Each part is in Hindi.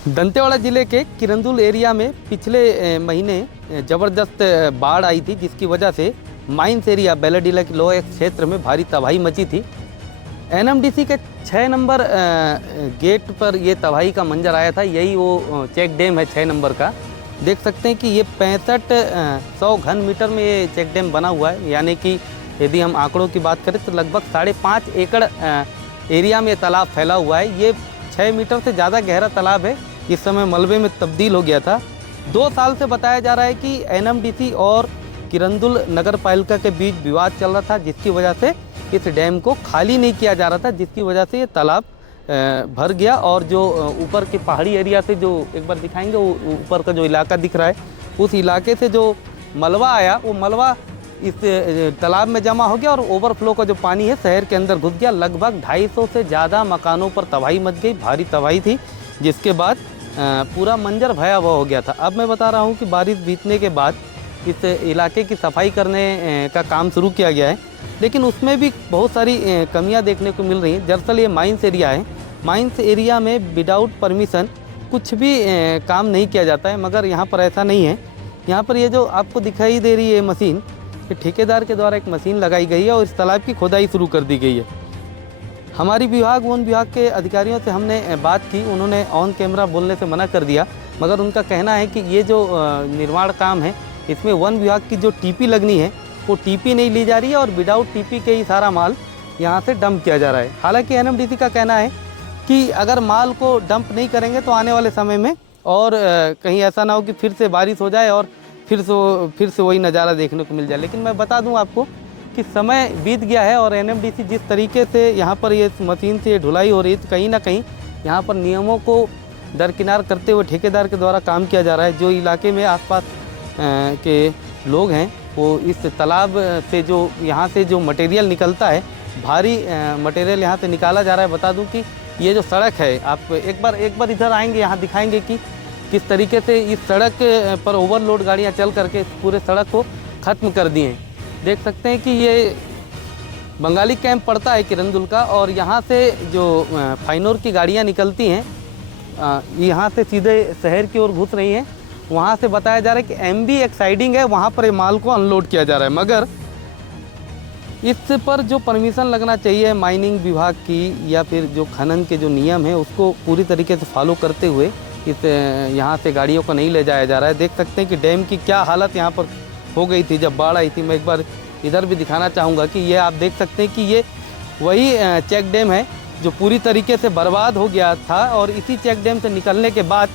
दंतेवाड़ा जिले के किरंदुल एरिया में पिछले महीने ज़बरदस्त बाढ़ आई थी, जिसकी वजह से माइंस एरिया बेलाडीला के लोहे क्षेत्र में भारी तबाही मची थी। एनएमडीसी के 6 नंबर गेट पर ये तबाही का मंजर आया था। यही वो चेक डैम है 6 नंबर का। देख सकते हैं कि ये 6500 घन मीटर में ये चेक डैम बना हुआ है, यानी कि यदि हम आंकड़ों की बात करें तो लगभग 5.5 एकड़ एरिया में तालाब फैला हुआ है। ये 6 मीटर से ज़्यादा गहरा तालाब है, इस समय मलबे में तब्दील हो गया था। 2 साल से बताया जा रहा है कि एनएमडीसी और किरंदुल नगर पालिका के बीच विवाद चल रहा था, जिसकी वजह से इस डैम को खाली नहीं किया जा रहा था, जिसकी वजह से ये तालाब भर गया। और जो ऊपर के पहाड़ी एरिया से जो एक बार दिखाएंगे, वो ऊपर का जो इलाका दिख रहा है, उस इलाके से जो मलबा आया, वो मलबा इस तालाब में जमा हो गया और ओवरफ्लो का जो पानी है शहर के अंदर घुस गया। लगभग 250 से ज़्यादा मकानों पर तबाही मच गई, भारी तबाही थी, जिसके बाद पूरा मंजर भयावह हो गया था। अब मैं बता रहा हूँ कि बारिश बीतने के बाद इस इलाके की सफाई करने का काम शुरू किया गया है, लेकिन उसमें भी बहुत सारी कमियां देखने को मिल रही हैं। दरअसल ये माइंस एरिया है। माइंस एरिया में विदाउट परमिशन कुछ भी काम नहीं किया जाता है, मगर यहाँ पर ऐसा नहीं है। यहाँ पर ये जो आपको दिखाई दे रही है मशीन, ये ठेकेदार के द्वारा एक मशीन लगाई गई है और इस तालाब की खुदाई शुरू कर दी गई है। हमारी वन विभाग के अधिकारियों से हमने बात की, उन्होंने ऑन कैमरा बोलने से मना कर दिया, मगर उनका कहना है कि ये जो निर्माण काम है, इसमें वन विभाग की जो टीपी लगनी है, वो टीपी नहीं ली जा रही है और विदाउट टीपी के ही सारा माल यहाँ से डंप किया जा रहा है। हालांकि एनएमडीसी का कहना है कि अगर माल को डंप नहीं करेंगे तो आने वाले समय में और कहीं ऐसा ना हो कि फिर से बारिश हो जाए और फिर से वही नज़ारा देखने को मिल जाए। लेकिन मैं बता दूं आपको कि समय बीत गया है और एनएमडीसी जिस तरीके से यहाँ पर ये मशीन से ढुलाई हो रही है, तो कहीं ना कहीं यहाँ पर नियमों को दरकिनार करते हुए ठेकेदार के द्वारा काम किया जा रहा है। जो इलाके में आसपास के लोग हैं, वो इस तालाब से जो यहाँ से जो मटेरियल निकलता है, भारी मटेरियल यहाँ से निकाला जा रहा है। बता दूं कि ये जो सड़क है, आप एक बार इधर आएंगे, यहाँ दिखाएंगे कि किस तरीके से इस सड़क पर ओवरलोड गाड़ियाँ चल करके पूरे सड़क को ख़त्म कर दिए हैं। देख सकते हैं कि ये बंगाली कैंप पड़ता है किरंदुल का, और यहाँ से जो फाइनोर की गाड़ियाँ निकलती हैं, यहाँ से सीधे शहर की ओर घुस रही हैं। वहाँ से बताया जा रहा है कि एमबी एक साइडिंग है, वहाँ पर ये माल को अनलोड किया जा रहा है, मगर इस पर जो परमिशन लगना चाहिए माइनिंग विभाग की या फिर जो खनन के जो नियम है, उसको पूरी तरीके से फॉलो करते हुए इस यहाँ से गाड़ियों को नहीं ले जाया जा रहा है। देख सकते हैं कि डैम की क्या हालत यहाँ पर हो गई थी जब बाढ़ आई थी। मैं एक बार इधर भी दिखाना चाहूँगा कि ये आप देख सकते हैं कि ये वही चेक डैम है जो पूरी तरीके से बर्बाद हो गया था, और इसी चेक डैम से निकलने के बाद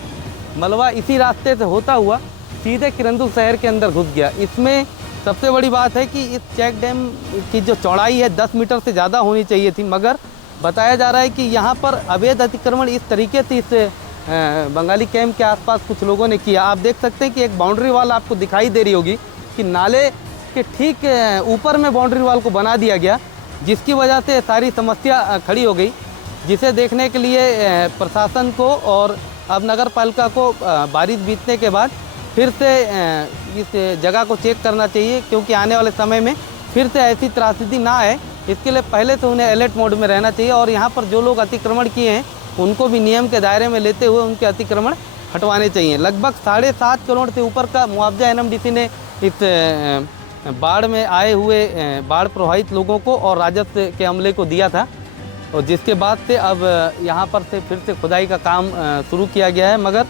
मलबा इसी रास्ते से होता हुआ सीधे किरंदुल शहर के अंदर घुस गया। इसमें सबसे बड़ी बात है कि इस चेक डैम की जो चौड़ाई है 10 मीटर से ज़्यादा होनी चाहिए थी, मगर बताया जा रहा है कि यहाँ पर अवैध अतिक्रमण इस तरीके से इस बंगाली कैंप के आसपास कुछ लोगों ने किया। आप देख सकते हैं कि एक बाउंड्री वाल आपको दिखाई दे रही होगी कि नाले के ठीक ऊपर में बाउंड्री वाल को बना दिया गया, जिसकी वजह से सारी समस्या खड़ी हो गई, जिसे देखने के लिए प्रशासन को और अब नगर पालिका को बारिश बीतने के बाद फिर से इस जगह को चेक करना चाहिए, क्योंकि आने वाले समय में फिर से ऐसी त्रासदी ना आए। इसके लिए पहले से उन्हें अलर्ट मोड में रहना चाहिए, और यहाँ पर जो लोग अतिक्रमण किए हैं उनको भी नियम के दायरे में लेते हुए उनके अतिक्रमण हटवाने चाहिए। लगभग 7.5 करोड़ से ऊपर का मुआवजा एनएमडीसी ने इस बाढ़ में आए हुए बाढ़ प्रभावित लोगों को और राजस्व के अमले को दिया था, और जिसके बाद से अब यहाँ पर से फिर से खुदाई का काम शुरू किया गया है। मगर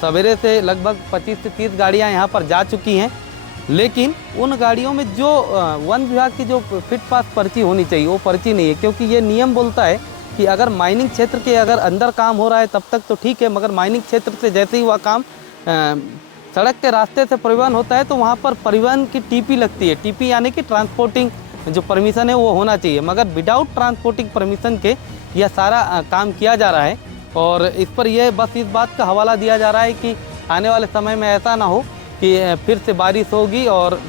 सवेरे से लगभग 25 से 30 गाड़ियाँ यहाँ पर जा चुकी हैं, लेकिन उन गाड़ियों में जो वन विभाग की जो फिट पास पर्ची होनी चाहिए, वो पर्ची नहीं है, क्योंकि ये नियम बोलता है कि अगर माइनिंग क्षेत्र के अगर अंदर काम हो रहा है तब तक तो ठीक है, मगर माइनिंग क्षेत्र से जैसे ही वह काम सड़क के रास्ते से परिवहन होता है तो वहाँ पर परिवहन की टीपी लगती है। टीपी यानी कि ट्रांसपोर्टिंग जो परमिशन है वो होना चाहिए, मगर विदाउट ट्रांसपोर्टिंग परमिशन के यह सारा काम किया जा रहा है। और इस पर यह बस इस बात का हवाला दिया जा रहा है कि आने वाले समय में ऐसा ना हो कि फिर से बारिश होगी और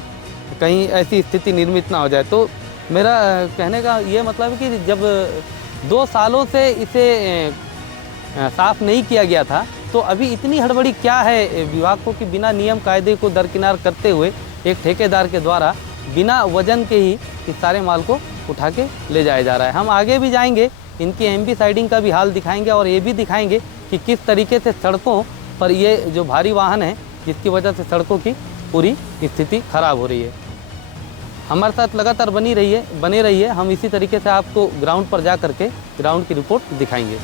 कहीं ऐसी स्थिति निर्मित ना हो जाए। तो मेरा कहने का ये मतलब है कि जब 2 सालों से इसे साफ़ नहीं किया गया था, तो अभी इतनी हड़बड़ी क्या है विभाग को कि बिना नियम कायदे को दरकिनार करते हुए एक ठेकेदार के द्वारा बिना वजन के ही इस सारे माल को उठा के ले जाया जा रहा है। हम आगे भी जाएंगे, इनकी एमबी साइडिंग का भी हाल दिखाएंगे और ये भी दिखाएंगे कि किस तरीके से सड़कों पर ये जो भारी वाहन है जिसकी वजह से सड़कों की पूरी स्थिति खराब हो रही है। हमारे साथ लगातार बने रहिए। हम इसी तरीके से आपको ग्राउंड पर जा करके ग्राउंड की रिपोर्ट दिखाएंगे।